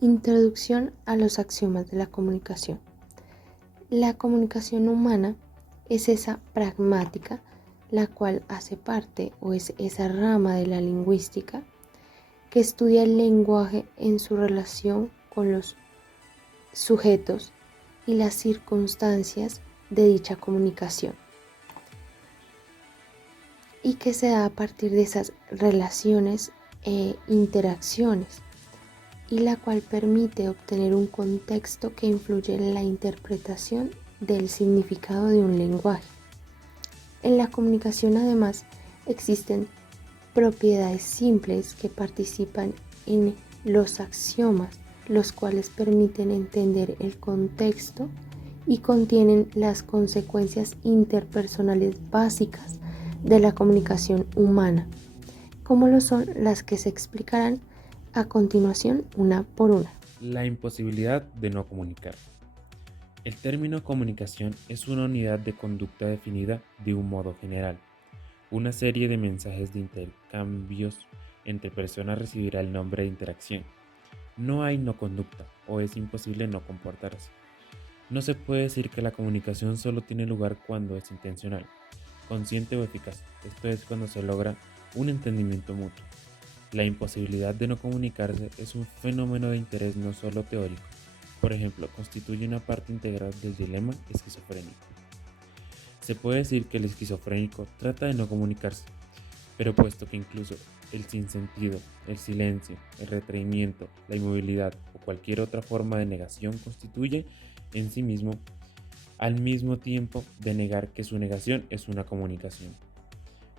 Introducción a los axiomas de la comunicación. La comunicación humana es esa pragmática, la cual hace parte o es esa rama de la lingüística que estudia el lenguaje en su relación con los sujetos y las circunstancias de dicha comunicación, y que se da a partir de esas relaciones e interacciones, y la cual permite obtener un contexto que influye en la interpretación del significado de un lenguaje. En la comunicación, además, existen propiedades simples que participan en los axiomas, los cuales permiten entender el contexto y contienen las consecuencias interpersonales básicas de la comunicación humana, como lo son las que se explicarán a continuación una por una. La imposibilidad de no comunicar. El término comunicación es una unidad de conducta definida de un modo general. Una serie de mensajes de intercambios entre personas recibirá el nombre de interacción. No hay no conducta o es imposible no comportarse. No se puede decir que la comunicación solo tiene lugar cuando es intencional, consciente o eficaz. Esto es cuando se logra un entendimiento mutuo. La imposibilidad de no comunicarse es un fenómeno de interés no solo teórico. Por ejemplo, constituye una parte integral del dilema esquizofrénico. Se puede decir que el esquizofrénico trata de no comunicarse, pero puesto que incluso el sinsentido, el silencio, el retraimiento, la inmovilidad o cualquier otra forma de negación constituye en sí mismo al mismo tiempo de negar que su negación es una comunicación.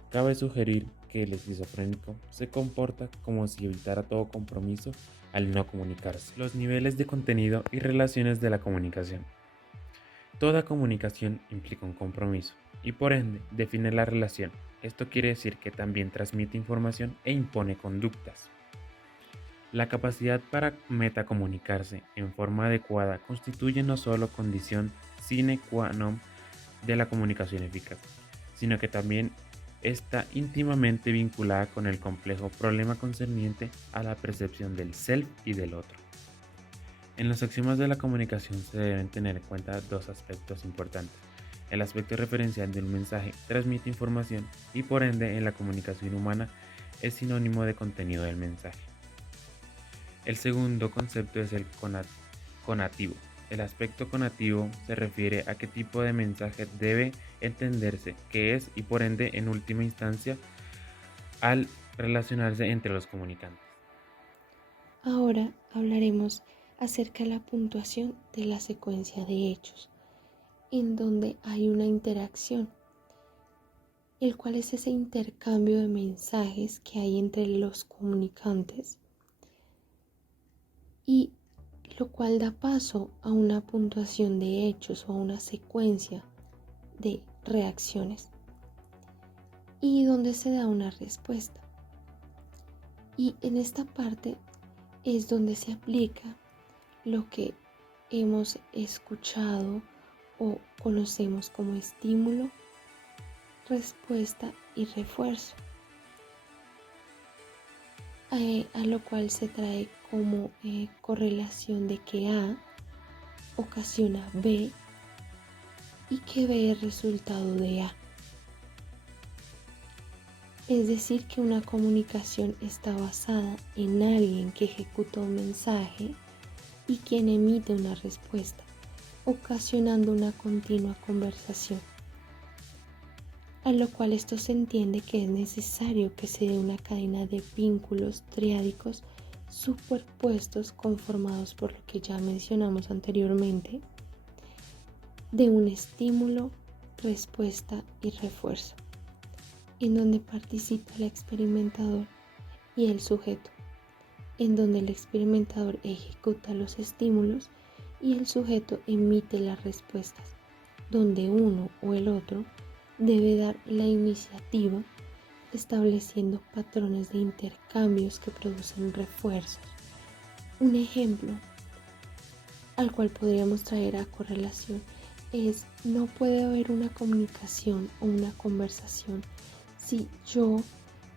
Cabe sugerir que el esquizofrénico se comporta como si evitara todo compromiso al no comunicarse. Los niveles de contenido y relaciones de la comunicación. Toda comunicación implica un compromiso y por ende define la relación. Esto quiere decir que también transmite información e impone conductas. La capacidad para metacomunicarse en forma adecuada constituye no solo condición sine qua non de la comunicación eficaz, sino que también está íntimamente vinculada con el complejo problema concerniente a la percepción del self y del otro. En los axiomas de la comunicación se deben tener en cuenta dos aspectos importantes. El aspecto referencial de un mensaje transmite información y por ende en la comunicación humana es sinónimo de contenido del mensaje. El segundo concepto es el conativo. El aspecto conativo se refiere a qué tipo de mensaje debe entenderse, qué es y por ende en última instancia al relacionarse entre los comunicantes. Ahora hablaremos acerca de la puntuación de la secuencia de hechos, en donde hay una interacción, el cual es ese intercambio de mensajes que hay entre los comunicantes, y lo cual da paso a una puntuación de hechos o a una secuencia de reacciones, y donde se da una respuesta. Y en esta parte es donde se aplica lo que hemos escuchado o conocemos como estímulo, respuesta y refuerzo, a lo cual se trae como correlación de que A ocasiona B y que B es resultado de A. Es decir, que una comunicación está basada en alguien que ejecuta un mensaje y quien emite una respuesta, ocasionando una continua conversación. A lo cual esto se entiende que es necesario que se dé una cadena de vínculos triádicos superpuestos conformados por lo que ya mencionamos anteriormente, de un estímulo, respuesta y refuerzo, en donde participa el experimentador y el sujeto, en donde el experimentador ejecuta los estímulos y el sujeto emite las respuestas, donde uno o el otro debe dar la iniciativa, estableciendo patrones de intercambios que producen refuerzos. Un ejemplo al cual podríamos traer a correlación es: no puede haber una comunicación o una conversación si yo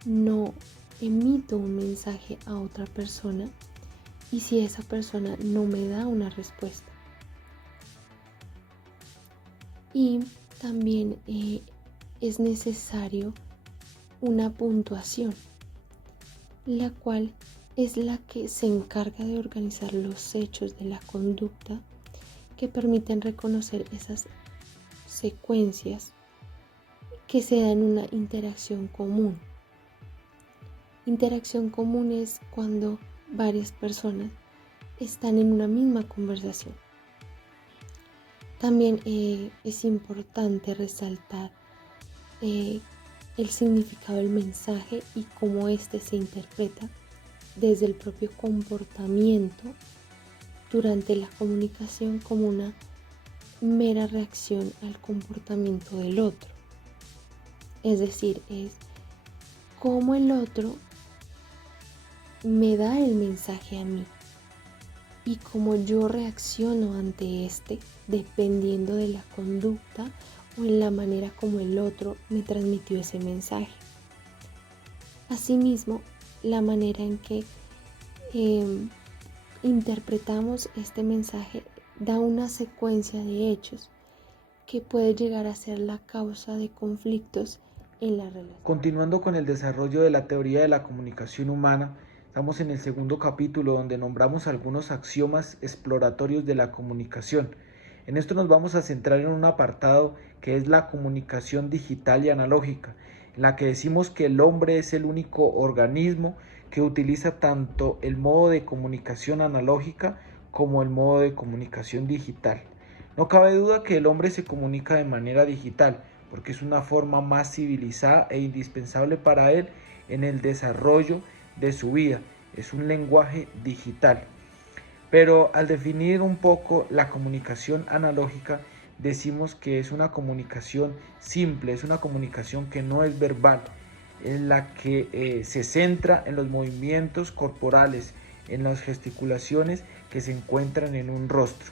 no emito un mensaje a otra persona y si esa persona no me da una respuesta. Y también es necesario una puntuación, la cual es la que se encarga de organizar los hechos de la conducta que permiten reconocer esas secuencias que se dan una interacción común. Interacción común es cuando varias personas están en una misma conversación. También es importante resaltar el significado del mensaje y cómo éste se interpreta desde el propio comportamiento durante la comunicación como una mera reacción al comportamiento del otro. Es decir, es cómo el otro me da el mensaje a mí y cómo yo reacciono ante este dependiendo de la conducta o en la manera como el otro me transmitió ese mensaje. Asimismo, la manera en que interpretamos este mensaje da una secuencia de hechos que puede llegar a ser la causa de conflictos en la relación. Continuando con el desarrollo de la teoría de la comunicación humana, estamos en el segundo capítulo donde nombramos algunos axiomas exploratorios de la comunicación. En esto nos vamos a centrar en un apartado que es la comunicación digital y analógica, en la que decimos que el hombre es el único organismo que utiliza tanto el modo de comunicación analógica como el modo de comunicación digital. No cabe duda que el hombre se comunica de manera digital, porque es una forma más civilizada e indispensable para él en el desarrollo de su vida. Es un lenguaje digital. Pero al definir un poco la comunicación analógica, decimos que es una comunicación simple, es una comunicación que no es verbal, en la que se centra en los movimientos corporales, en las gesticulaciones que se encuentran en un rostro.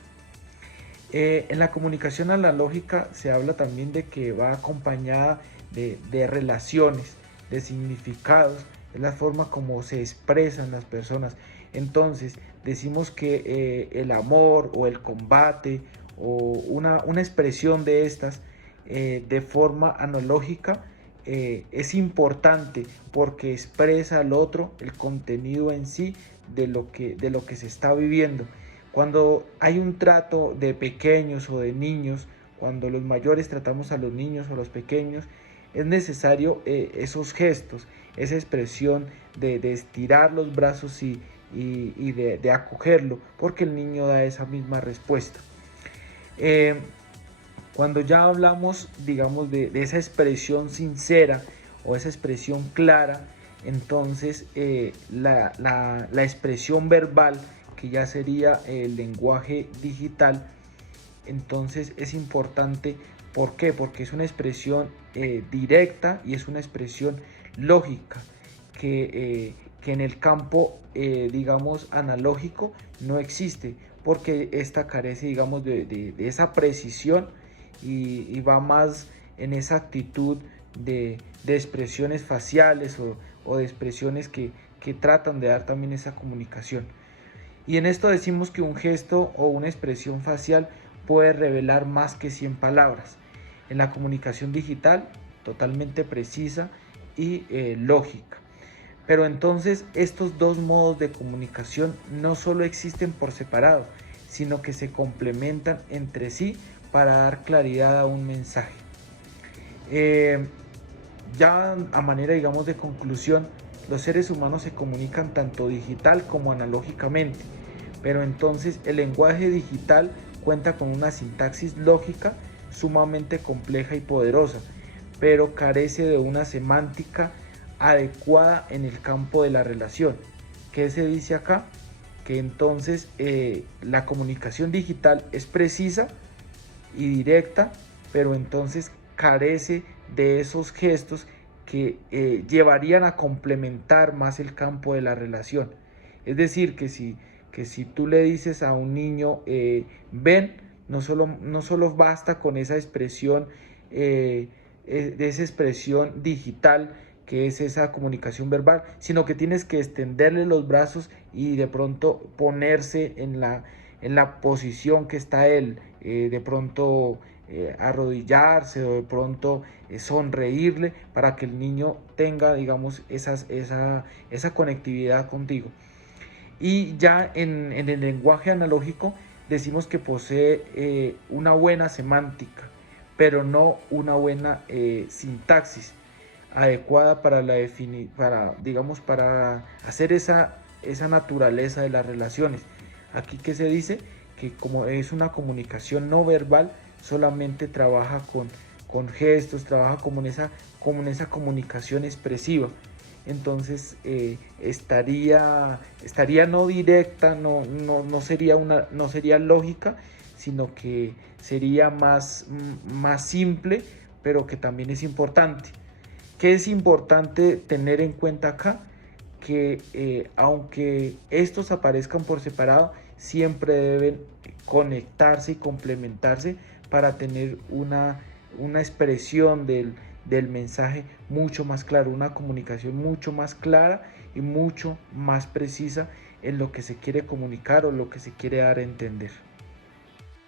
En la comunicación analógica se habla también de que va acompañada de relaciones, de significados, es la forma como se expresan las personas. Entonces decimos que el amor o el combate o una expresión de estas de forma analógica es importante porque expresa al otro el contenido en sí de lo que se está viviendo. Cuando hay un trato de pequeños o de niños, cuando los mayores tratamos a los niños o los pequeños, es necesario esos gestos, esa expresión de estirar los brazos y de acogerlo, porque el niño da esa misma respuesta. Cuando ya hablamos, digamos, de esa expresión sincera o esa expresión clara, entonces la expresión verbal, que ya sería el lenguaje digital, entonces es importante. ¿Por qué? Porque es una expresión directa y es una expresión lógica que en el campo, digamos, analógico no existe, porque esta carece, digamos, de esa precisión y va más en esa actitud de expresiones faciales o de expresiones que tratan de dar también esa comunicación. Y en esto decimos que un gesto o una expresión facial puede revelar más que 100 palabras. En la comunicación digital, totalmente precisa y lógica. Pero entonces estos dos modos de comunicación no solo existen por separado, sino que se complementan entre sí para dar claridad a un mensaje. Ya a manera, digamos, de conclusión, los seres humanos se comunican tanto digital como analógicamente, pero entonces el lenguaje digital cuenta con una sintaxis lógica sumamente compleja y poderosa, pero carece de una semántica adecuada en el campo de la relación. ¿Qué se dice acá? Que entonces la comunicación digital es precisa y directa, pero entonces carece de esos gestos que llevarían a complementar más el campo de la relación. Es decir, que si tú le dices a un niño ven, no solo basta con esa expresión, de esa expresión digital que es esa comunicación verbal, sino que tienes que extenderle los brazos y de pronto ponerse en la posición que está él, de pronto arrodillarse o de pronto sonreírle para que el niño tenga, digamos, esa conectividad contigo. Y ya en el lenguaje analógico decimos que posee una buena semántica, pero no una buena sintaxis adecuada digamos, para hacer esa naturaleza de las relaciones. Aquí que se dice que como es una comunicación no verbal, solamente trabaja con gestos, trabaja como en esa comunicación expresiva. Entonces estaría no directa, no sería lógica, sino que sería más simple, pero que también es importante. ¿Qué es importante tener en cuenta acá? Que aunque estos aparezcan por separado, siempre deben conectarse y complementarse para tener una expresión del mensaje mucho más claro, una comunicación mucho más clara y mucho más precisa en lo que se quiere comunicar o lo que se quiere dar a entender.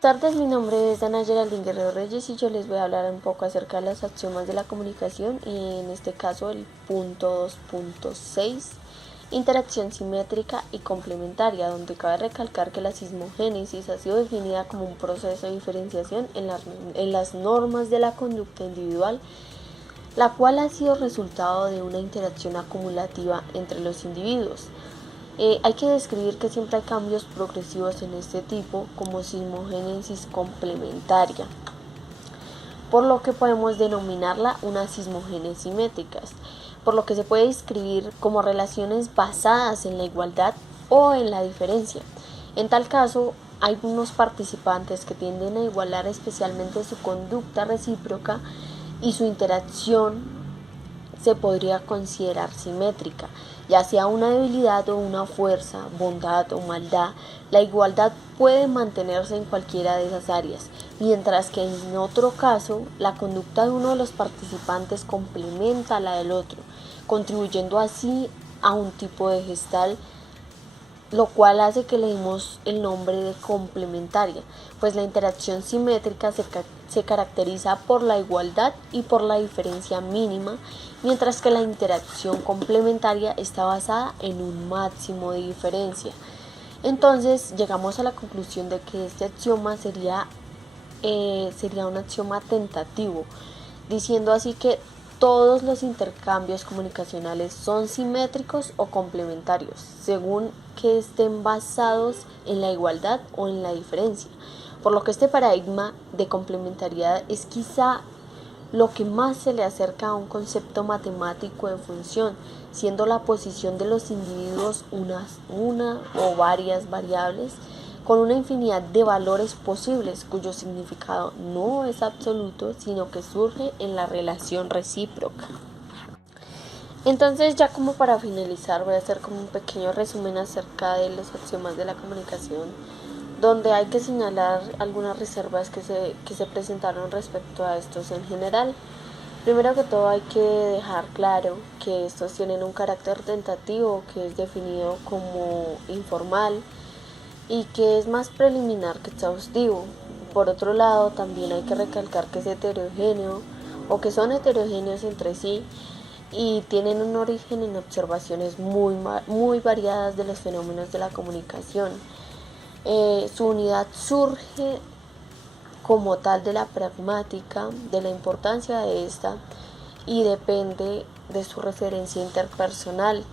Buenas tardes, mi nombre es Dana Geraldine Guerrero Reyes y yo les voy a hablar un poco acerca de los axiomas de la comunicación y en este caso el punto 2.6, interacción simétrica y complementaria, donde cabe recalcar que la sismogénesis ha sido definida como un proceso de diferenciación en las normas de la conducta individual, la cual ha sido resultado de una interacción acumulativa entre los individuos. Hay que describir que siempre hay cambios progresivos en este tipo como sismogénesis complementaria, por lo que podemos denominarla una sismogénesis simétrica, por lo que se puede describir como relaciones basadas en la igualdad o en la diferencia. En tal caso, hay unos participantes que tienden a igualar especialmente su conducta recíproca y su interacción se podría considerar simétrica, ya sea una debilidad o una fuerza, bondad o maldad. La igualdad puede mantenerse en cualquiera de esas áreas, mientras que en otro caso, la conducta de uno de los participantes complementa a la del otro, contribuyendo así a un tipo de gestal, lo cual hace que le demos el nombre de complementaria, pues la interacción simétrica se caracteriza por la igualdad y por la diferencia mínima, mientras que la interacción complementaria está basada en un máximo de diferencia. Entonces llegamos a la conclusión de que este axioma sería un axioma tentativo, diciendo así que todos los intercambios comunicacionales son simétricos o complementarios, según que estén basados en la igualdad o en la diferencia, por lo que este paradigma de complementariedad es quizá lo que más se le acerca a un concepto matemático de función, siendo la posición de los individuos una o varias variables con una infinidad de valores posibles cuyo significado no es absoluto, sino que surge en la relación recíproca. Entonces, ya como para finalizar, voy a hacer como un pequeño resumen acerca de los axiomas de la comunicación, donde hay que señalar algunas reservas que se presentaron respecto a estos en general. Primero que todo hay que dejar claro que estos tienen un carácter tentativo que es definido como informal y que es más preliminar que exhaustivo. Por otro lado, también hay que recalcar que es heterogéneo o que son heterogéneos entre sí y tienen un origen en observaciones muy variadas de los fenómenos de la comunicación. Su unidad surge como tal de la pragmática, de la importancia de esta y depende de su referencia interpersonal.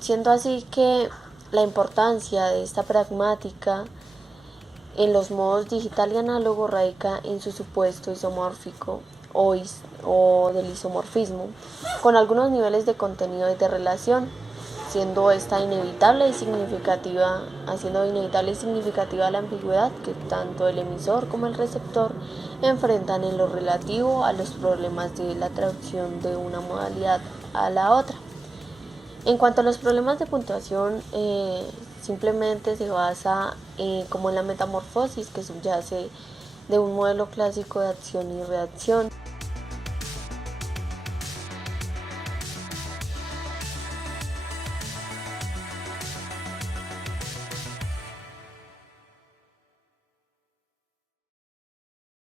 Siendo así que la importancia de esta pragmática en los modos digital y análogo radica en su supuesto isomórfico o del isomorfismo, con algunos niveles de contenido y de relación, haciendo inevitable y significativa la ambigüedad que tanto el emisor como el receptor enfrentan en lo relativo a los problemas de la traducción de una modalidad a la otra. En cuanto a los problemas de puntuación, simplemente se basa como en la metamorfosis que subyace de un modelo clásico de acción y reacción.